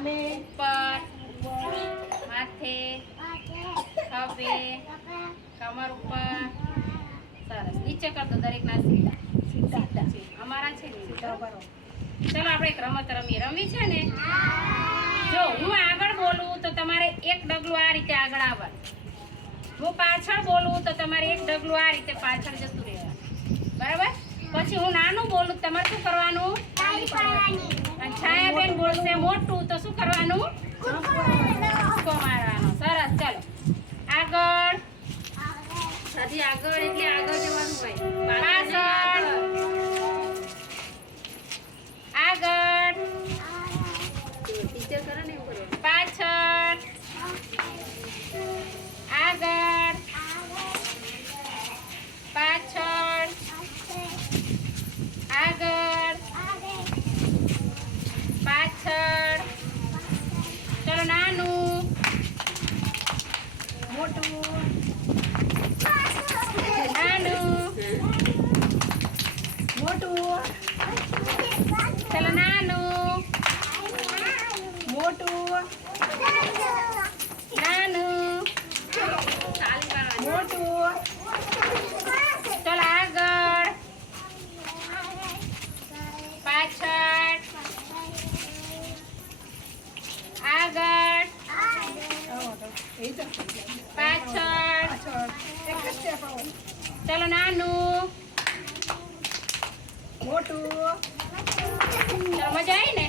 ઉપર, માથે, ખભે, કમર ઉપર. સરસ. નીચે કર દો દરેકના સીધા. અમારા છે ને ચલો આપણે એક રમત રમી છે ને. જો હું આગળ બોલું તો તમારે એક ડગલું આ રીતે આગળ આવવાનું. હું પાછળ બોલું તો તમારે એક ડગલું આ રીતે પાછળ જતું રહેવાનું. બરાબર? પછી હું નાનું બોલું તમારે શું કરવાનું? અને છાયાબેન બોલશે મોટું તો શું કરવાનું? ઝટકો મારવાનો. સરસ. ચલો આગળ. હજી આગળ એટલે આગળ જવાનું હોય. પાછળ, આગળ, ટીચર કરે ને એવું કરો. પાછળ, આગળ, પાછળ, આગળ, પાછળ. ચલો નાનું, મોટું, નાનું, મોટું. ચલો નાનું, મોટું, નાનું, મોટું. ચલો આગળ, પાછળ, આગળ, પાછળ. ચલો નાનું, મોટું. ચલો મજા આવી ને?